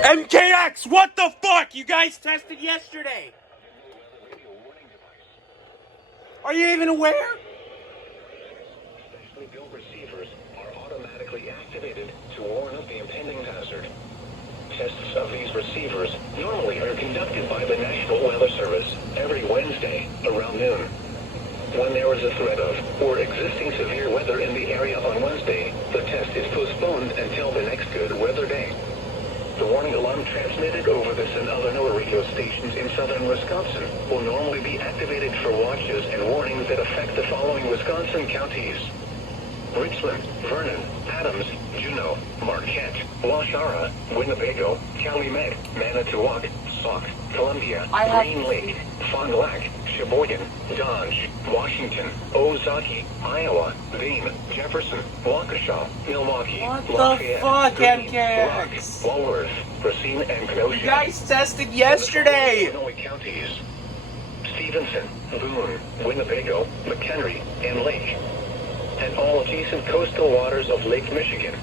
KMKX, what the fuck? You guys tested yesterday. Are you even aware? Specially built receivers are automatically activated to warn of the impending hazard. Tests of these receivers normally are conducted by the National Weather Service every Wednesday around noon. When there is a threat of or existing severe weather in the area on Wednesday, the test is postponed until the next good weather day. The warning alarm transmitted over this and other NOAA radio stations in southern Wisconsin will normally be activated for watches and warnings that affect the following Wisconsin counties: Richland, Vernon, Adams, Juneau, Marquette, Waushara, Winnebago, Calumet, Manitowoc, Sauk, Columbia, Green Lake, Fond du Lac, Sheboygan, Dodge, Washington, Ozaukee, Iowa, Dane, Jefferson, Waukesha, Milwaukee, What the Lafayette, fuck, Greene, MKX? Rock, Walworth, Racine, and Kenosha. You guys tested yesterday. Illinois counties: Stevenson, Boone, Winnebago, McHenry, and Lake, and all adjacent coastal waters of Lake Michigan.